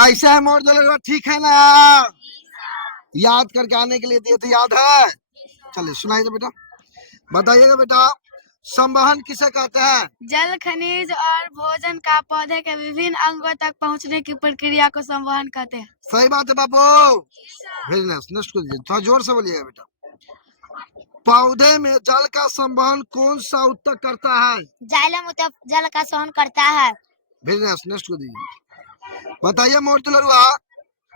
कैसे है मोर दुलरुआ, ठीक है ना? याद करके आने के लिए दिए थे, याद है? चलिए सुनाइए तो बेटा, बताइएगा बेटा, संवहन किसे कहते हैं? जल, खनिज और भोजन का पौधे के विभिन्न अंगों तक पहुंचने की प्रक्रिया को संवहन कहते हैं। सही बात है बाबू, वेरी नाइस। नेक्स्ट को दीजिए, थोड़ा जोर से बोलिएगा बेटा। पौधे में जल का संवहन कौन सा ऊतक करता है? जाइलम ऊतक जल का संवहन करता है। Very nice. नेक्स्ट को दीजिए, बताइए मोर दुलरुआ,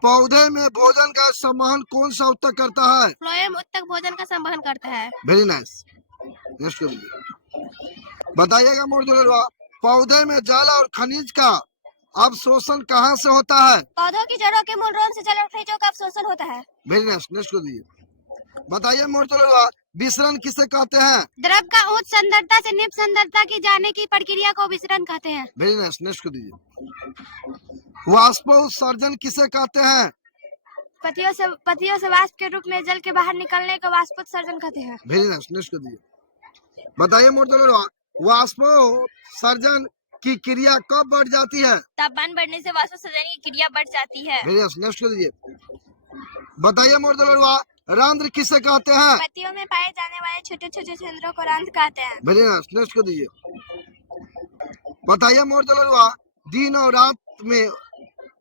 पौधे में भोजन का संवहन कौन सा ऊतक करता है? फ्लोएम ऊतक भोजन का संवहन करता है। Very nice. नेक्स्ट को दीजिए, बताइएगा मोर दुलरुआ, पौधे में जल और खनिज का अवशोषण कहाँ से होता है? पौधों की जड़ों के मूलरों से जल और खनिजों का अवशोषण होता है। Very nice. नेक्स्ट को दीजिए, बताइए मोर दुलरुआ, विसरण किसे कहते हैं? द्रव का उच्च सांद्रता से निम्न सांद्रता की जाने की प्रक्रिया को विसरण कहते हैं। Very nice. नेक्स्ट को दीजिए, वाष्पोत्सर्जन किसे कहते हैं? पत्तियों से वाष्प के रूप में जल के बाहर निकलने को वाष्पोत्सर्जन कहते हैं। Very nice. नेक्स्ट को दीजिए, बताइए मोर दुलरुआ, वाष्पोत्सर्जन की क्रिया कब बढ़ जाती है? तापमान बढ़ने से वाष्पोत्सर्जन की क्रिया बढ़ जाती है। Very nice. नेक्स्ट को दीजिए, बताइए मोर दुलरुआ, रंध्र किसे कहते हैं? पत्तियों में पाए जाने वाले छोटे छोटे छिद्रों को रंध्र कहते हैं। Very nice. नेक्स्ट को दीजिए, बताइए मोर दुलरुआ, दिन और रात में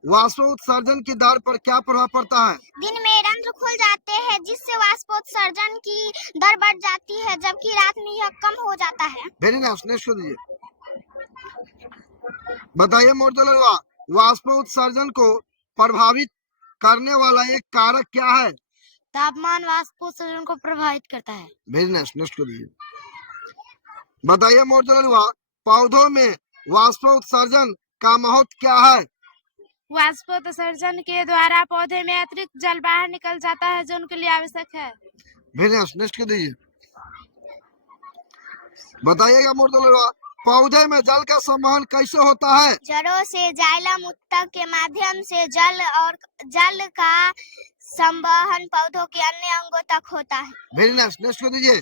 वाष्पोत्सर्जन की दर पर क्या प्रभाव पड़ता है? दिन में रंध्र खुल जाते हैं जिससे वाष्पोत्सर्जन की दर बढ़ जाती है, जबकि रात में यह कम हो जाता है। Very nice. नेक्स्ट को दीजिए, बताइए मोर दुलरुआ, वाष्पोत्सर्जन को प्रभावित करने वाला एक कारक क्या है? तापमान वाष्पोत्सर्जन को प्रभावित करता है। Very nice. नेक्स्ट को दीजिए, बताइए मोर दुलरुआ, पौधों में वाष्पोत्सर्जन का महत्व क्या है? वाष्पोत्सर्जन के द्वारा पौधे में अतिरिक्त जल बाहर निकल जाता है जो उनके लिए आवश्यक है। Very nice. नेक्स्ट को दीजिए, बताइएगा मोर दुलरुआ, पौधे में जल का संवहन कैसे होता है? जड़ों से जाइलम ऊतक के माध्यम से जल का संवहन पौधों के अन्य अंगों तक होता है। Very nice. नेक्स्ट को दीजिए,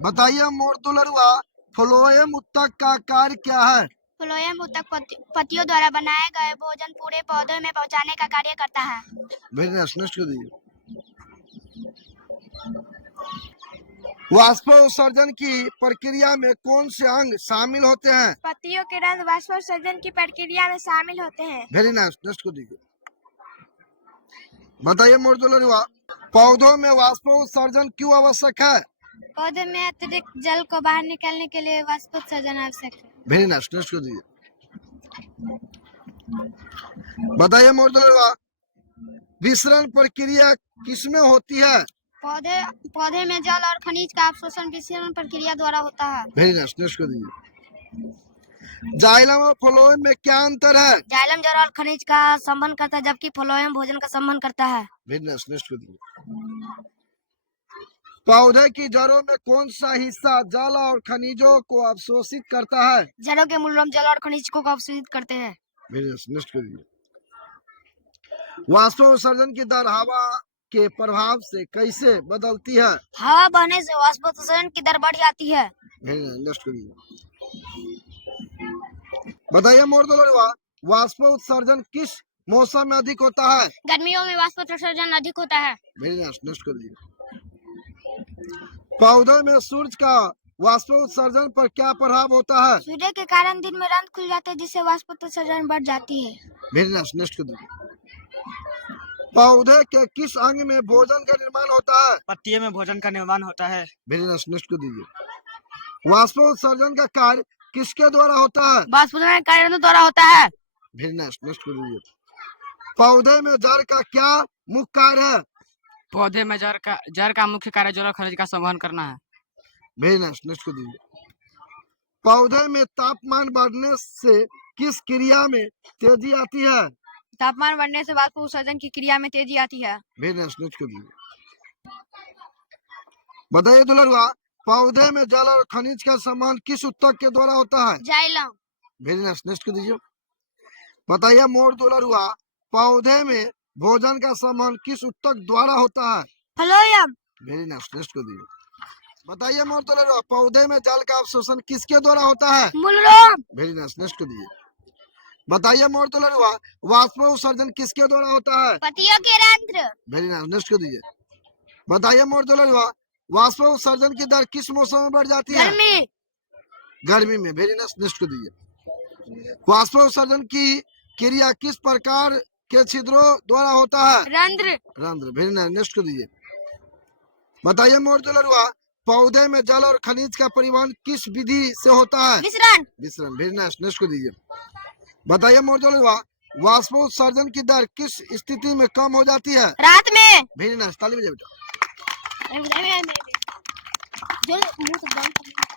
बताइए मोर दुलरुआ, फ्लोएम ऊतक का कार्य क्या है? फ्लोएम ऊतक पत्तियों द्वारा बनाए गए भोजन पूरे पौधे में पहुंचाने का कार्य करता है। Very nice. नेक्स्ट को दीजिए, वाष्पोत्सर्जन की प्रक्रिया में कौन से अंग शामिल होते हैं? पत्तियों के रंध्र वाष्पोत्सर्जन की प्रक्रिया में शामिल होते हैं। Very nice. नेक्स्ट को दीजिए, बताइए मोर दुलरुआ, पौधों में वाष्पोत्सर्जन क्यों आवश्यक है? पौधे में अतिरिक्त जल को बाहर निकालने के लिए वाष्पोत्सर्जन आवश्यक है। Very nice. नेक्स्ट को दीजिए, बताइए मोर दुलरुआ, विसरण प्रक्रिया किसमें होती है? पौधे में जल और खनिज का अवशोषण विसरण प्रक्रिया द्वारा होता है। Very nice. नेक्स्ट को दीजिए, जाइलम और फ्लोएम में क्या अंतर है? जाइलम जल और खनिज का संवहन करता है जबकि फ्लोएम भोजन का संवहन करता है। Very nice. नेक्स्ट को दीजिए, पौधे की जड़ों में कौन सा हिस्सा जल और खनिजों को अवशोषित करता है? जड़ों के मूलरोम जल और खनिज को अवशोषित करते हैं। Very nice. नेक्स्ट को दीजिए, वाष्पोत्सर्जन की दर हवा के प्रभाव से कैसे बदलती है? हवा बहने से वाष्पोत्सर्जन की दर बढ़ जाती है। Very nice. नेक्स्ट को दीजिए, बताइए मोर दुलरुआ, वाष्पोत्सर्जन किस मौसम में अधिक होता है? गर्मियों में वाष्पोत्सर्जन अधिक होता है। Very nice. नेक्स्ट को दीजिए, पौधों में सूरज का वाष्पोत्सर्जन पर क्या प्रभाव होता है? सूर्य के कारण दिन में रंध्र खुल जाते हैं जिससे वाष्पोत्सर्जन बढ़ जाती है। Very nice. नेक्स्ट को दीजिए, पौधे के किस अंग में भोजन का निर्माण होता है? पत्तियों में भोजन का निर्माण होता है। Very nice. नेक्स्ट को दीजिए, वाष्पोत्सर्जन का कार्य किसके द्वारा होता है? वाष्पोत्सर्जन कार्य द्वारा होता है। Very nice. नेक्स्ट को दीजिए, पौधे में जड़ का क्या मुख्य कार्य है? पौधे में जड़ का मुख्य कार्य जल और खनिज का संवहन करना है। Very nice. नेक्स्ट को दीजिए, पौधे में तापमान बढ़ने से किस क्रिया में तेजी आती है? तापमान बढ़ने से वाष्पोत्सर्जन की क्रिया में तेजी आती है। Very nice. नेक्स्ट को दीजिए, बताइए दुलरुआ, पौधे में जल और खनिज का संवहन किस ऊतक के द्वारा होता है? जाइलम। Very nice. नेक्स्ट को दीजिए, बताइए मोर दुलरुआ, पौधे में भोजन का संवहन किस ऊतक द्वारा होता है? फ्लोएम। Very nice. नेक्स्ट को दीजिए, बताइए मोर दुलरुआ, पौधे में जल का अवशोषण किसके द्वारा होता है? मूलरोम। Very nice. नेक्स्ट को दीजिए, बताइए मोर तो लड़ुआ, वाष्प उत्सर्जन किसके द्वारा होता है? पतियों के रंध्र। वेरी नाइस, नेक्स्ट को दीजिए। बताइए मोर तो लड़ुआ, वाष्प उत्सर्जन की दर किस मौसम में बढ़ जाती है? गर्मी। गर्मी में। वेरी नाइस, नेक्स्ट को दीजिए। वाष्प उत्सर्जन की क्रिया किस प्रकार के छिद्रों द्वारा होता है? रंध्र। रंध्र। वेरी नाइस, नेक्स्ट को दीजिए। बताइए मोर तो लड़ुआ, पौधे में जल और खनिज का परिवहन किस विधि से होता है? मिश्रण। मिश्रण। वेरी नाइस, नेक्स्ट को दीजिए। बताइए मोर तो लड़ुआ, वाष्प उत्सर्जन की दर किस स्थिति में कम हो जाती है? रात में। वेरी नाइस, ताली बजाइए बेटा। जो मुंह से